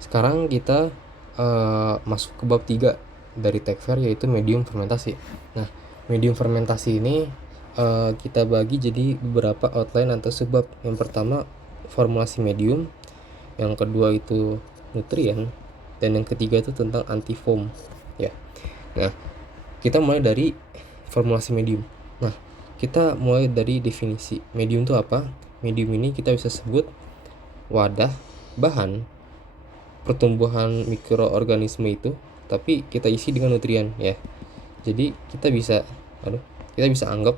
Sekarang kita masuk ke bab 3 dari Tekfer, yaitu medium fermentasi. Nah, medium fermentasi ini kita bagi jadi beberapa outline atau subbab. Yang pertama formulasi medium, yang kedua itu nutrien, dan yang ketiga itu tentang antifoam ya. Nah, kita mulai dari formulasi medium. Nah, kita mulai dari definisi. Medium itu apa? Medium ini kita bisa sebut wadah, bahan, pertumbuhan mikroorganisme itu, tapi kita isi dengan nutrien ya. Jadi kita bisa anggap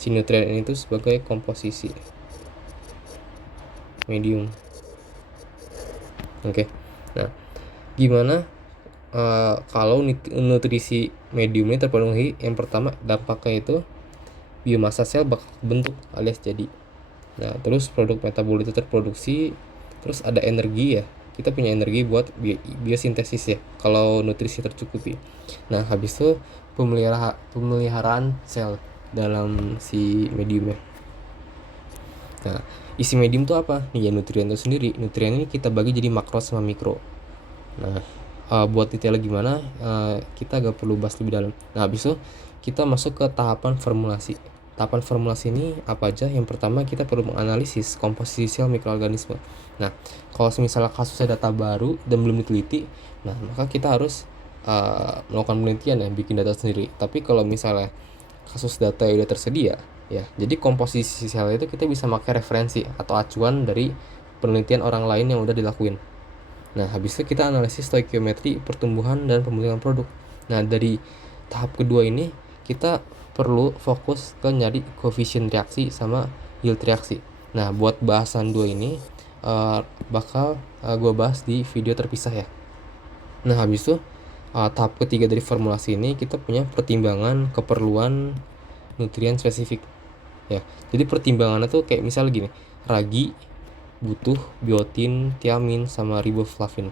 si nutrien ini tuh sebagai komposisi medium. Oke. Nah, gimana kalau nutrisi medium ini terpenuhi? Yang pertama, dampaknya itu biomasa sel bakal bentuk alias jadi. Nah, terus produk metabolit itu terproduksi, terus ada energi ya. Kita punya energi buat biosintesis ya, kalau nutrisi tercukupi. Nah, habis itu pemeliharaan sel dalam si mediumnya. Nah, isi medium itu apa? Nih ya, nutrien itu sendiri. Nutrien ini kita bagi jadi makro sama mikro. Nah, buat detail gimana, kita agak perlu bahas lebih dalam. Nah, habis itu kita masuk ke tahapan formulasi. Tahapan formulasi ini apa aja? Yang pertama, kita perlu menganalisis komposisi sel mikroorganisme. Nah, kalau misalnya kasusnya data baru dan belum diteliti, nah maka kita harus melakukan penelitian ya, bikin data sendiri. Tapi kalau misalnya kasus data yang udah tersedia ya, jadi komposisi sel itu kita bisa pakai referensi atau acuan dari penelitian orang lain yang udah dilakuin. Nah, habis itu kita analisis stoikiometri pertumbuhan dan pembentukan produk. Nah, dari tahap kedua ini kita perlu fokus ke nyari koefisien reaksi sama yield reaksi. Nah, buat bahasan dua ini bakal gue bahas di video terpisah ya. Nah, habis itu tahap ketiga dari formulasi ini kita punya pertimbangan keperluan nutrien spesifik ya. Jadi pertimbangannya tuh kayak misalnya gini, ragi butuh biotin, tiamin, sama riboflavin.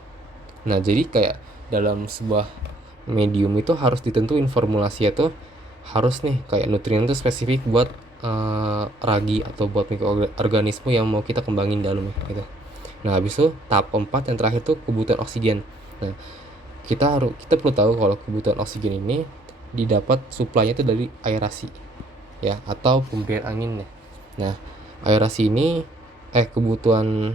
Nah, jadi kayak dalam sebuah medium itu harus ditentuin formulasinya tuh harus nih kayak nutrien tuh spesifik buat ragi atau buat mikroorganisme yang mau kita kembangin dalamnya gitu. Nah, habis itu tahap 4 yang terakhir tuh kebutuhan oksigen. Nah, kita perlu tahu kalau kebutuhan oksigen ini didapat suplainya itu dari aerasi ya, atau pemberian angin ya. Nah, aerasi ini kebutuhan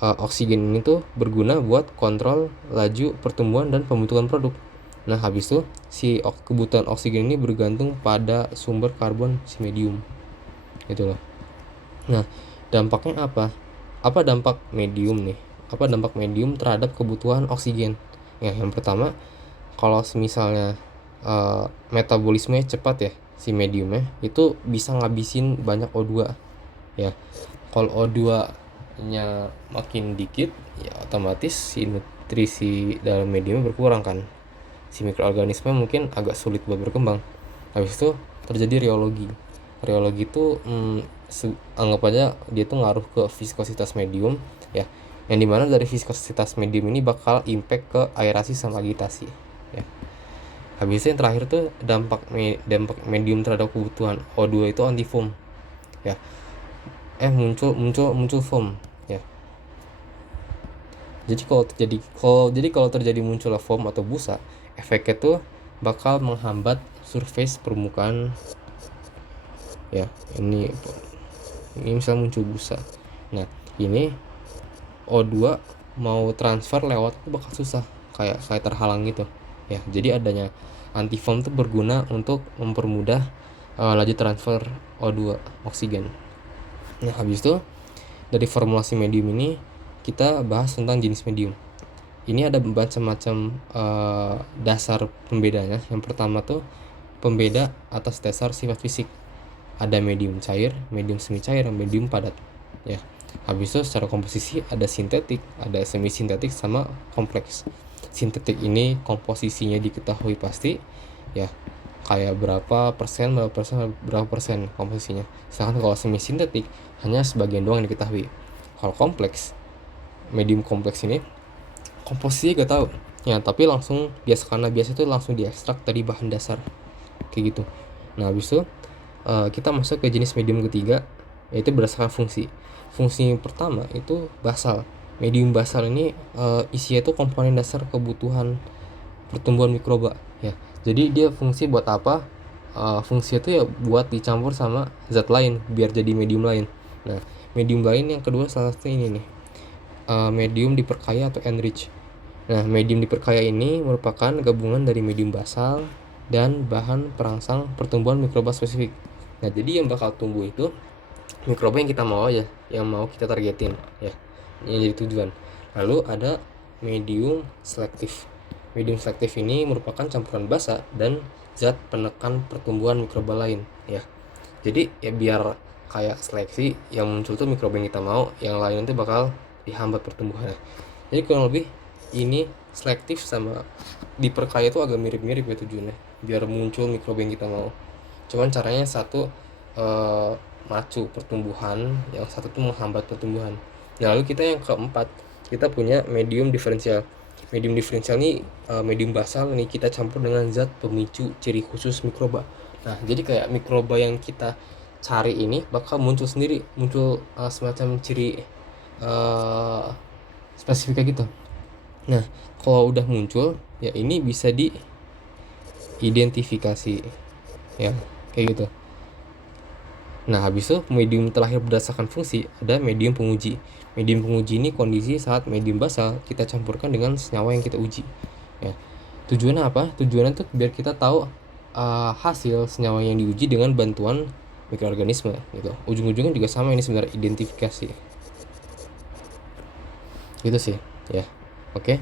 oksigen ini tuh berguna buat kontrol laju pertumbuhan dan pembentukan produk. Nah, habis itu si kebutuhan oksigen ini bergantung pada sumber karbon si medium gitu loh. Nah, dampaknya apa? Apa dampak medium nih? Apa dampak medium terhadap kebutuhan oksigen? Ya, yang pertama, kalau misalnya metabolismenya cepat ya si mediumnya, itu bisa ngabisin banyak O2 ya. Kalau O2 nya makin dikit ya, otomatis si nutrisi dalam mediumnya berkurang kan. Si mikroorganisme mungkin agak sulit buat berkembang. Habis itu terjadi rheology. Rheology itu anggap aja dia tuh ngaruh ke viskositas medium ya, yang dimana dari viskositas medium ini bakal impact ke aerasi sama agitasi ya. Habis itu yang terakhir tuh dampak medium terhadap kebutuhan O2 itu antifoam ya. Muncul foam ya. Jadi kalau terjadi munculnya foam atau busa, efeknya tuh bakal menghambat surface permukaan ya. Ini misal muncul busa. Nah, ini O2 mau transfer lewat itu bakal susah, kayak terhalang gitu ya. Jadi adanya antifoam tuh berguna untuk mempermudah laju transfer O2 oksigen. Nah, habis itu dari formulasi medium ini kita bahas tentang jenis medium. Ini ada macam-macam dasar pembedanya. Yang pertama tuh pembeda atas dasar sifat fisik. Ada medium cair, medium semi cair, dan medium padat ya. Habis itu secara komposisi ada sintetik, ada semi sintetik, sama kompleks. Sintetik ini komposisinya diketahui pasti ya, kayak berapa persen komposisinya. Sedangkan kalau semi sintetik hanya sebagian doang yang diketahui. Kalau kompleks, medium kompleks ini komposisinya gak tahu ya, tapi karena biasa itu langsung diekstrak dari bahan dasar kayak gitu. Nah, habis itu kita masuk ke jenis medium ketiga, yaitu berdasarkan fungsi. Fungsi yang pertama itu basal. Medium basal ini isinya itu komponen dasar kebutuhan pertumbuhan mikroba ya. Jadi dia fungsi buat apa? Fungsi itu ya buat dicampur sama zat lain biar jadi medium lain. Nah, medium lain yang kedua salah satunya ini nih, medium diperkaya atau enrich. Nah, medium diperkaya ini merupakan gabungan dari medium basal dan bahan perangsang pertumbuhan mikroba spesifik. Nah, jadi yang bakal tumbuh itu mikroba yang kita mau ya, yang mau kita targetin ya, yang jadi tujuan. Lalu ada medium selektif. Medium selektif ini merupakan campuran basa dan zat penekan pertumbuhan mikroba lain ya. Jadi ya biar kayak seleksi yang muncul tuh mikroba yang kita mau, yang lain nanti bakal dihambat pertumbuhannya. Jadi kurang lebih ini selektif sama diperkaya itu agak mirip-mirip ya tujuannya, biar muncul mikroba yang kita mau. Cuman caranya satu macu pertumbuhan, yang satu tuh menghambat pertumbuhan. Nah, lalu kita yang keempat, kita punya medium diferensial. Medium diferensial ini medium basal ini kita campur dengan zat pemicu ciri khusus mikroba. Nah, jadi kayak mikroba yang kita cari ini bakal muncul sendiri, muncul semacam ciri spesifik gitu. Nah, kalau udah muncul ya ini bisa diidentifikasi ya, kayak gitu. Nah, habis itu medium terakhir berdasarkan fungsi ada medium penguji. Medium penguji ini kondisi saat medium basal kita campurkan dengan senyawa yang kita uji. Ya. Tujuannya apa? Tujuannya tuh biar kita tahu hasil senyawa yang diuji dengan bantuan mikroorganisme gitu. Ujung-ujungnya juga sama ini sebenarnya, identifikasi. Gitu sih, ya. Oke.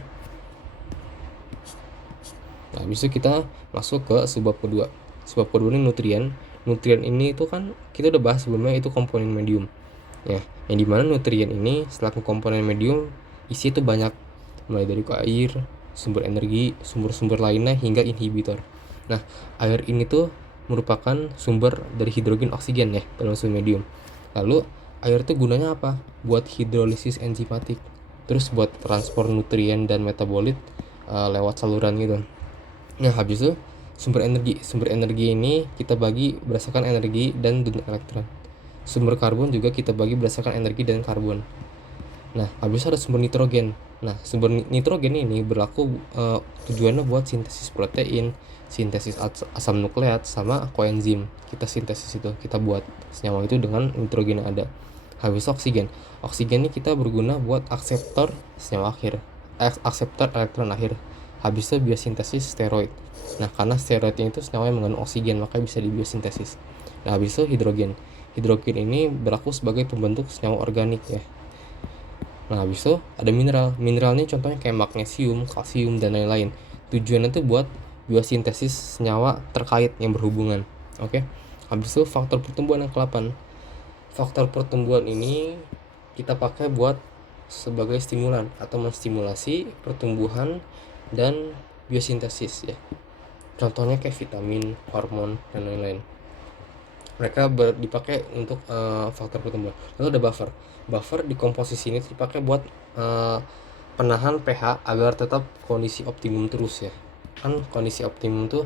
Nah, habis itu kita masuk ke subbab kedua. Subbab kedua ini nutrien. Nutrien ini itu kan kita udah bahas sebelumnya, itu komponen medium. Ya, yang dimana nutrien ini selaku komponen medium isi itu banyak, mulai dari air, sumber energi, sumber-sumber lainnya hingga inhibitor. Nah, air ini tuh merupakan sumber dari hidrogen oksigen ya dalam suhu medium. Lalu air itu gunanya apa? Buat hidrolisis enzimatik, terus buat transport nutrien dan metabolit lewat saluran gitu. Nah, habis itu sumber energi ini kita bagi berdasarkan energi dan donor elektron. Sumber karbon juga kita bagi berdasarkan energi dan karbon. Nah, habis itu ada sumber nitrogen. Nah, sumber nitrogen ini berlaku tujuannya buat sintesis protein, sintesis asam nukleat, sama koenzim. Kita sintesis itu, kita buat senyawa itu dengan nitrogen yang ada. Habis itu oksigen. Oksigen ini kita berguna buat akseptor senyawa akhir, akseptor elektron akhir. Habis itu biosintesis steroid. Nah, karena steroid itu senyawa yang mengandung oksigen, makanya bisa dibiosintesis. Nah, habis itu hidrogen. Hidrogen ini berlaku sebagai pembentuk senyawa organik ya. Nah, habis itu ada mineral. Mineral ini contohnya kayak magnesium, kalsium, dan lain-lain. Tujuannya itu buat biosintesis senyawa terkait yang berhubungan. Oke. Habis itu faktor pertumbuhan yang ke-8. Faktor pertumbuhan ini kita pakai buat sebagai stimulan atau menstimulasi pertumbuhan dan biosintesis ya. Contohnya kayak vitamin, hormon, dan lain-lain. Mereka dipakai untuk faktor pertumbuhan. Lalu ada buffer. Buffer di komposisi ini dipakai buat penahan pH agar tetap kondisi optimum terus ya. Kan kondisi optimum tuh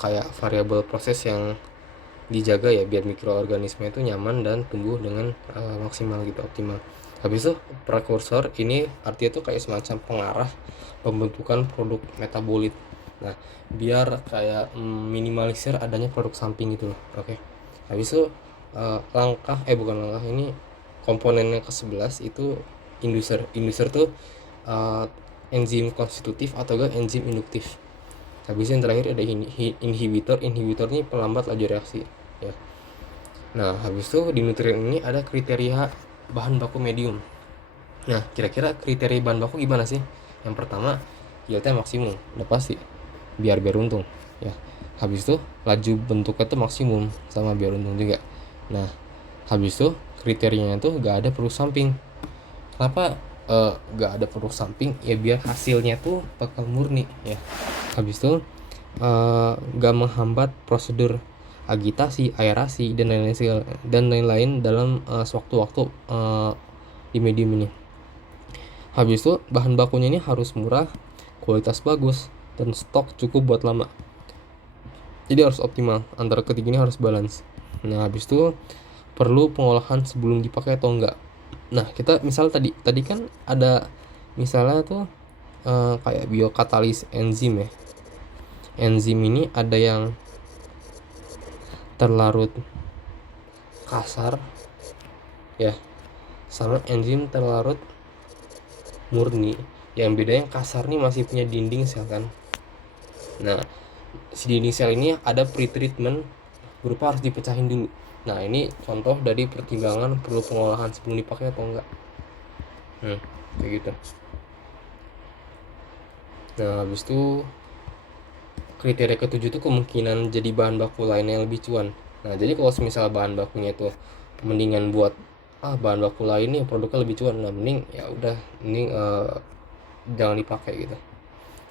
kayak variabel proses yang dijaga ya, biar mikroorganisme itu nyaman dan tumbuh dengan maksimal gitu, optimal. Habis itu prekursor ini artinya tuh kayak semacam pengarah pembentukan produk metabolit. Nah, biar kayak minimalisir adanya produk samping gitu loh. Oke. Habis itu bukan langkah, ini komponennya ke-11 itu inducer. Inducer tuh enzim konstitutif atau enggak enzim induktif. Habis yang terakhir ada inhibitor. Inhibitor ini pelambat laju reaksi ya. Nah, habis itu di nutrien ini ada kriteria bahan baku medium. Nah, kira-kira kriteria bahan baku gimana sih? Yang pertama, yieldnya maksimum, udah pasti, biar untung ya. Habis itu laju bentuknya tuh maksimum, sama biar untung juga. Nah, habis itu kriterianya tuh gak ada produk samping. Kenapa gak ada produk samping? Ya biar hasilnya tuh bakal murni ya. Habis itu gak menghambat prosedur agitasi, aerasi, dan lain-lain dalam sewaktu-waktu di medium ini. Habis itu bahan bakunya ini harus murah, kualitas bagus, dan stok cukup buat lama. Jadi harus optimal, antara ketiga ini harus balance. Nah, habis itu perlu pengolahan sebelum dipakai atau enggak. Nah, kita misal tadi kan ada misalnya tuh kayak biokatalis enzim ya. Enzim ini ada yang terlarut kasar ya, sama enzim terlarut murni. Yang bedanya kasar nih masih punya dinding sel kan. Nah, si dinding sel ini ada pretreatment berupa harus dipecahin dulu. Nah, ini contoh dari pertimbangan perlu pengolahan sebelum dipakai atau enggak. Kayak gitu. Nah, habis itu kriteria ketujuh itu kemungkinan jadi bahan baku lainnya yang lebih cuan. Nah, jadi kalau misal bahan bakunya itu mendingan buat bahan baku lain nih produknya lebih cuan, nah mending ya udah ini jangan dipakai gitu.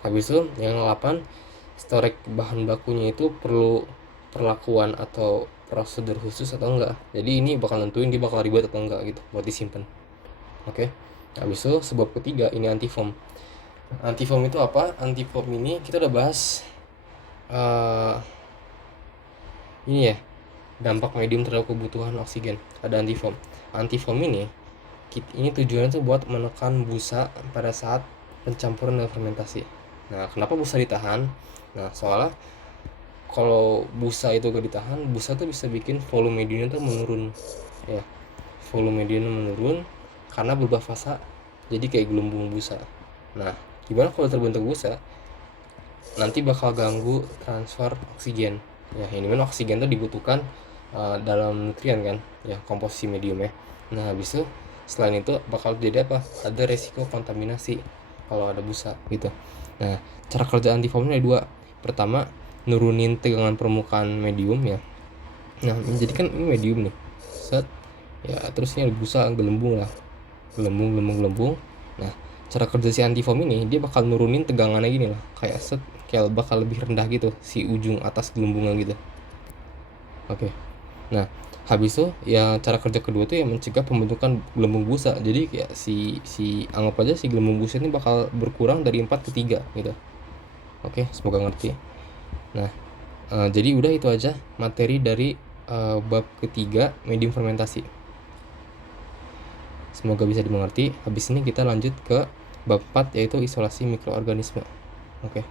Habis itu yang 8, storage bahan bakunya itu perlu perlakuan atau prosedur khusus atau enggak. Jadi ini bakal nentuin dia bakal ribet atau enggak gitu buat disimpan. Oke. Habis itu sebab ketiga ini antifoam. Antifoam itu apa? Antifoam ini kita udah bahas ini ya, dampak medium terhadap kebutuhan oksigen. Ada antifoam. Antifoam ini tujuannya tuh buat menekan busa pada saat pencampuran dan fermentasi. Nah, kenapa busa ditahan? Nah, soalnya kalau busa itu gak ditahan, busa tuh bisa bikin volume mediumnya tuh menurun ya. Volume mediumnya menurun karena berubah fasa jadi kayak gelembung busa. Nah, gimana kalau terbentuk busa? Nanti bakal ganggu transfer oksigen ya, ini mana oksigen tuh dibutuhkan dalam nutrien kan ya, komposisi medium ya. Nah, habis itu selain itu bakal jadi apa? Ada resiko kontaminasi kalau ada busa gitu. Nah, cara kerja antifoamnya ada dua. Pertama, nurunin tegangan permukaan medium ya. Nah, jadi kan ini medium nih, set ya, terus ini ada busa, gelembung lah, gelembung. Nah, cara kerja si antifoam ini dia bakal nurunin tegangannya gini lah, kayak set, kayak bakal lebih rendah gitu si ujung atas gelembungnya gitu. Oke. Nah, habis itu ya cara kerja kedua tuh yang mencegah pembentukan gelembung busa. Jadi kayak si anggap aja si gelembung busa ini bakal berkurang dari 4 ke 3 gitu. Oke, semoga ngerti. Nah, jadi udah itu aja materi dari bab ketiga medium fermentasi. Semoga bisa dimengerti. Habis ini kita lanjut ke bab 4 yaitu isolasi mikroorganisme. Oke.